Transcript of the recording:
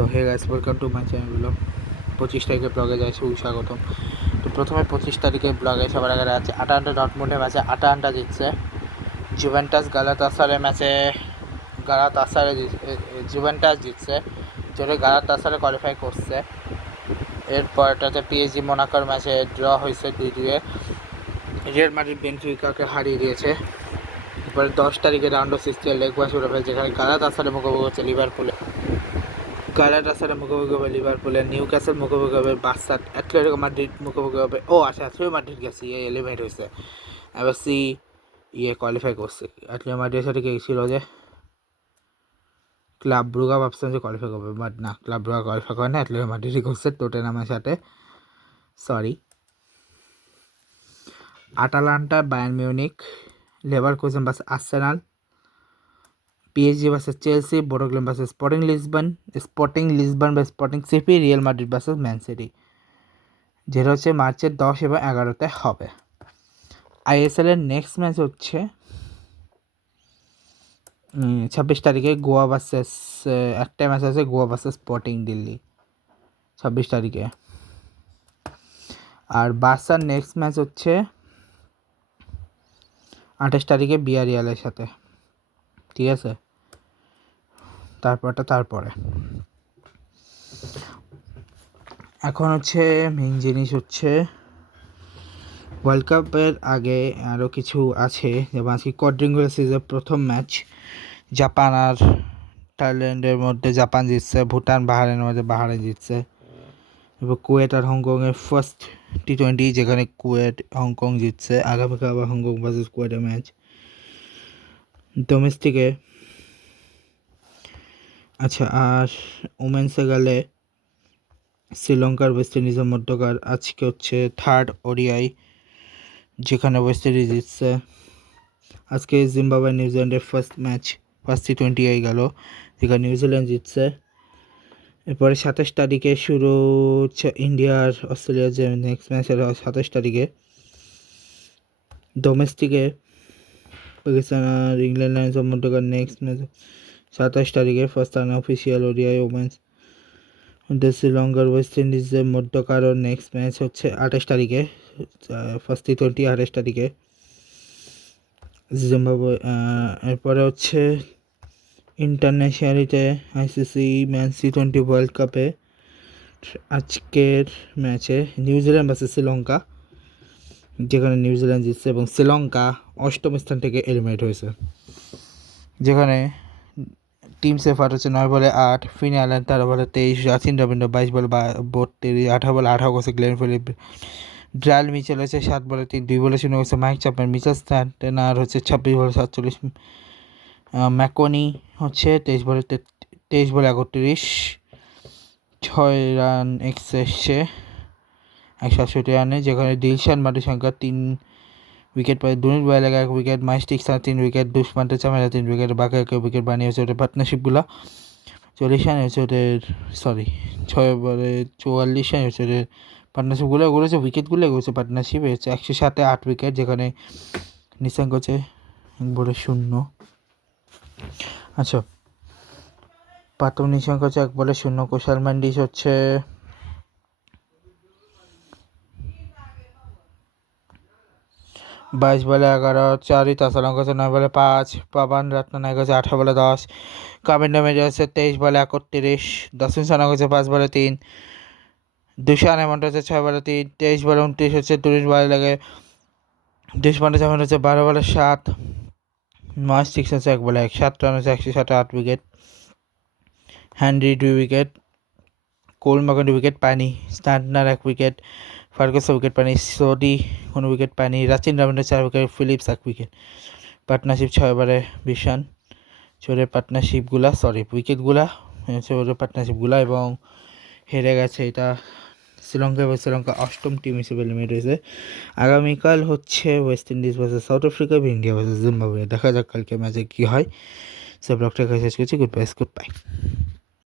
So hey guys, welcome to my channel blog. 25 তারিখে ব্লগে যাই, সুস্বাগতম। তো প্রথমে 25 তারিখে ব্লগে সবার আগে আছে আটান্টা ডটমুন্ডের ম্যাচে আটান্টা জিতছে। জুভেন্টাস গালাতাসারের ম্যাচে জুভেন্টাস জিতছে, যেটা গালাতাসারে কোয়ালিফাই করছে। এরপরটাতে পিএসজি মোনাকোর ম্যাচে ড্র হয়েছে 2-2। রিয়াল মাদ্রিদ বেনফিকাকে হারিয়ে দিয়েছে। এরপরে 10 তারিখে রাউন্ড অফ 16 লেগ ম্যাচ উঠে ফেলছে, যেখানে গালাতাসারের মুখোমুখি হচ্ছে লিভারপুলে। গালাতাসারের মুখোমুখি হবে লিভারপুলের, নিউক্যাসল মুখোমুখি হবে বার্সা, অ্যাটলেটিকো মাদ্রিদ মুখোমুখি হবে অ্যাটলেটিকো মাদ্রিদ গেছে, এলিমিনেট হয়েছে। এবার কোয়ালিফাই করছে। অ্যাটলেটিকো মাদ্রিদের সাথে কে ছিল যে ক্লাব ব্রুগা, ভাবছিলাম যে কোয়ালিফাই করবে, বাট না, ক্লাব ব্রুগা কোয়ালিফাই করে না, অ্যাটলেটিকো মাদ্রিদই করছে টটেনহামের সাথে। Sorry. Atalanta, Bayern Munich, Leverkusen versus Arsenal, PSG versus Chelsea, বোরোগ্লিম ভার্সেস স্পোর্টিং লিসবন বা Sporting CP, Real Madrid versus Man City, যেটা হচ্ছে মার্চের 10 এবং 11-তে হবে। আইএসএল এর নেক্সট ম্যাচ হচ্ছে 26 তারিখে গোয়া ভার্সেস, একটা ম্যাচ আছে গোয়া ভার্সেস স্পোর্টিং দিল্লি 26 তারিখে। আর বার্সার নেক্সট ম্যাচ হচ্ছে 28 তারিখে বিয়ারিয়ালের সাথে, ঠিক আছে। তারপরে এখন হচ্ছে মেইন জিনিস হচ্ছে ওয়ার্ল্ড কাপের আগে আরও কিছু আছে, যেমন আজকে কোয়াড্রিঙ্গুলার সিরিজের প্রথম ম্যাচ জাপান আর থাইল্যান্ডের মধ্যে জাপান জিতছে, ভুটান বাহারাইনের মধ্যে বাহারাইন জিতছে। এবার কুয়েত আর হংকংয়ের ফার্স্ট টি20, যেখানে কুয়েত হংকং জিতছে। আগামীকাল আবার হংকং ভার্সেস কুয়েটের ম্যাচ। ডোমেস্টিকে আচ্ছা, আর ওমেন্সে গেলে শ্রীলঙ্কার ওয়েস্ট ইন্ডিজের মধ্যকার আজকে হচ্ছে থার্ড ওডিআই, যেখানে ওয়েস্ট ইন্ডিজ জিতছে। আজকে জিম্বাবুয়ে নিউজিল্যান্ডের ফার্স্ট টি20 গেল, যেখানে নিউজিল্যান্ড জিতছে। এরপরে 27 তারিখে শুরু হচ্ছে ইন্ডিয়ার অস্ট্রেলিয়ার যে নেক্সট ম্যাচ, 27 তারিখে। ডোমেস্টিকে পাকিস্তান আর ইংল্যান্ড লায়ন্সের মধ্যকার নেক্সট ম্যাচ 27 তারিখে, ফার্স্ট আনঅফিসিয়াল ওডিআই ওমেন্স। শ্রীলঙ্কার ওয়েস্ট ইন্ডিজের মধ্যকার নেক্সট ম্যাচ হচ্ছে 28 তারিখে, ফার্স্ট টি20 28 তারিখে জিম্বাবুয়ে। এরপরে হচ্ছে ইন্টারন্যাশনালিতে আইসিসি ম্যাচ টি20 ওয়ার্ল্ড কাপে আজকের ম্যাচে নিউজিল্যান্ড ভার্সেস শ্রীলঙ্কা, যেখানে নিউজিল্যান্ড জিতছে এবং শ্রীলঙ্কা অষ্টম স্থান থেকে এলিমিনেট হয়েছে। যেখানে টিম সেফার হচ্ছে 9 বলে 8, ফিন অ্যালান 13 বলে 23, রাচিন রবীন্দ্র 22 বলে 32, 18 বলে 18 করছে গ্লেন ফিলিপ। ড্রায়াল মিচেল হচ্ছে 7 বলে 3, 2 বলে 0 করছে মাইক চ্যাপম্যান। মিচেল স্ট্যান্টনার হচ্ছে 26 বলে 47, ম্যাকনি হচ্ছে 23 বলে 31, 6 রান এসছে 168 রানে, যেখানে দিলশান মাটিশঙ্কর 3 উইকেট পায়, দুনিত বয়লাga 1 উইকেট, মাইস্টিক 3 উইকেট, দুষ্মান্তে চামেলা 3 উইকেট, বাকি 1 উইকেট বানিয়েছে ওদের পার্টনারশিপগুলো। 40 রান হচ্ছে ওদের, 6 বলে 44 রান হচ্ছে ওদের পার্টনারশিপগুলো। এগুলো হচ্ছে উইকেটগুলো, এগুলো হচ্ছে পার্টনারশিপ। হচ্ছে 107-এ 8 উইকেট, যেখানে নিশাঙ্ক হচ্ছে 1 বলে 0। আচ্ছা, প্রথম নিশাঙ্ক হচ্ছে 1 বলে 0, কুশাল মেন্ডিস হচ্ছে 22 বলে 11, চারি তাসালঙ্ক হচ্ছে 9 বলে 5, পাবান রত্নানায়ক হচ্ছে 18 বলে 10, কামিন্ডা মেডিয়া হচ্ছে 23 বলে 31, দক্ষিণ সানাক হচ্ছে 5 বলে 3, দুশান হেমন্ত হচ্ছে 6 বলে 3, 23 বলে 29 হচ্ছে তুরিশ বয়লাগে, দুষ্মান্তে চামেলা হচ্ছে 12 বলে 7, মাইস্টিক হচ্ছে 1 বলে 1, 7 রান হচ্ছে 107, 8 wicket, Henry 2 wicket, Cole McConchie 2 wicket পায়নি, স্ট্যান্টনার 1 উইকেট, ফার্গুসন উইকেট পায়নি, সোডি কোনো উইকেট পায়নি, Rachin Ravindra 4 wicket, Phillips 1 wicket. Partnership 6 ওভারে 20 রান চোরের পার্টনারশিপগুলা, উইকেটগুলা হচ্ছে ওদের পার্টনারশিপগুলা, এবং হেরে গেছে এটা শ্রীলঙ্কা, এবং শ্রীলঙ্কা অষ্টম টিম হিসেবে এলিমিনেট হয়েছে। আগামীকাল হচ্ছে West Indies versus south Africa, India versus Zimbabwe. দেখা যাক কালকে ম্যাচে কী হয়। সব ব্লগটা শেষ করছি। Good bye.